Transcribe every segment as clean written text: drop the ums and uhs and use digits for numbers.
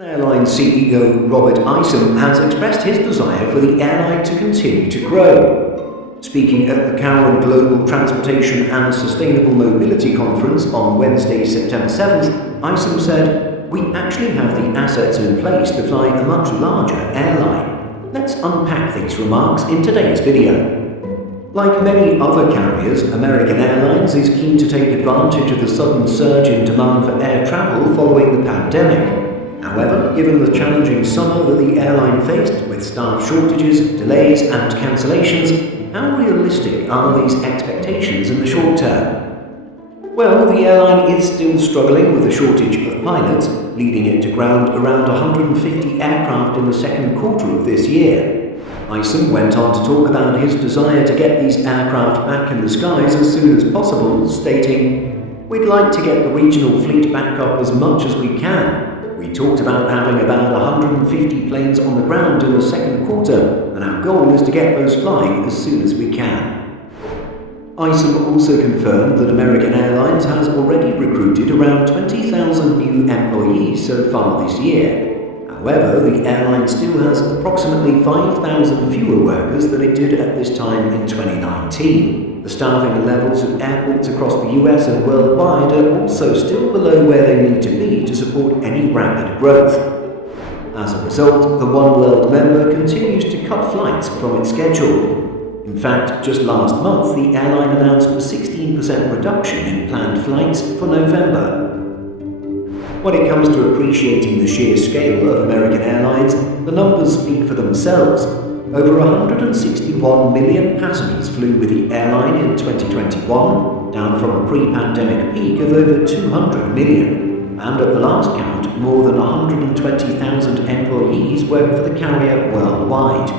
Airline CEO Robert Isom has expressed his desire for the airline to continue to grow. Speaking at the Cowen Global Transportation and Sustainable Mobility Conference on Wednesday, September 7th, Isom said, "We actually have the assets in place to fly a much larger airline." Let's unpack these remarks in today's video. Like many other carriers, American Airlines is keen to take advantage of the sudden surge in demand for air travel following the pandemic. However, given the challenging summer that the airline faced with staff shortages, delays and cancellations, how realistic are these expectations in the short term? Well, the airline is still struggling with a shortage of pilots, leading it to ground around 150 aircraft in the second quarter of this year. Isom went on to talk about his desire to get these aircraft back in the skies as soon as possible, stating, "We'd like to get the regional fleet back up as much as we can. We talked about having about 150 planes on the ground in the second quarter, and our goal is to get those flying as soon as we can." Isom also confirmed that American Airlines has already recruited around 20,000 new employees so far this year. However, the airline still has approximately 5,000 fewer workers than it did at this time in 2019. The staffing levels at airports across the US and worldwide are also still below where they need to be to support any rapid growth. As a result, the One World member continues to cut flights from its schedule. In fact, just last month, the airline announced a 16% reduction in planned flights for November. When it comes to appreciating the sheer scale of American Airlines, the numbers speak for themselves. Over 161 million passengers flew with the airline in 2021, down from a pre-pandemic peak of over 200 million. And at the last count, more than 120,000 employees work for the carrier worldwide.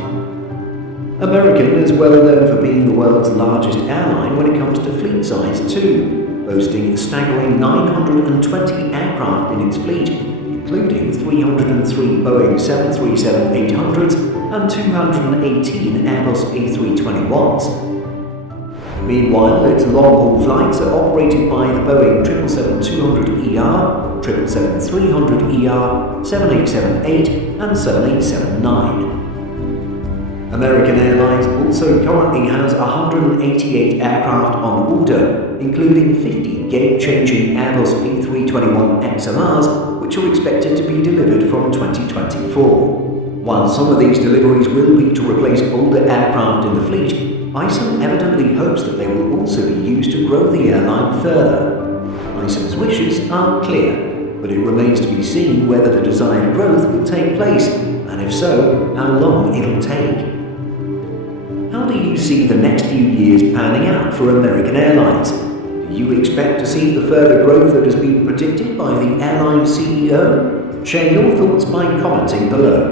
American is well known for being the world's largest airline when it comes to fleet size too, boasting a staggering 920 aircraft in its fleet, including 303 Boeing 737-800s and 218 Airbus A321s. Meanwhile, its long-haul flights are operated by the Boeing 777-200ER, 777-300ER, 787-8 and 787-9. American Airlines also currently has 188 aircraft on order, including 50 game-changing Airbus A321 XLRs, which are expected to be delivered from 2024. While some of these deliveries will be to replace older aircraft in the fleet, Isom evidently hopes that they will also be used to grow the airline further. Isom's wishes are clear, but it remains to be seen whether the desired growth will take place, and if so, how long it'll take. How do you see the next few years panning out for American Airlines? Do you expect to see the further growth that has been predicted by the airline CEO? Share your thoughts by commenting below.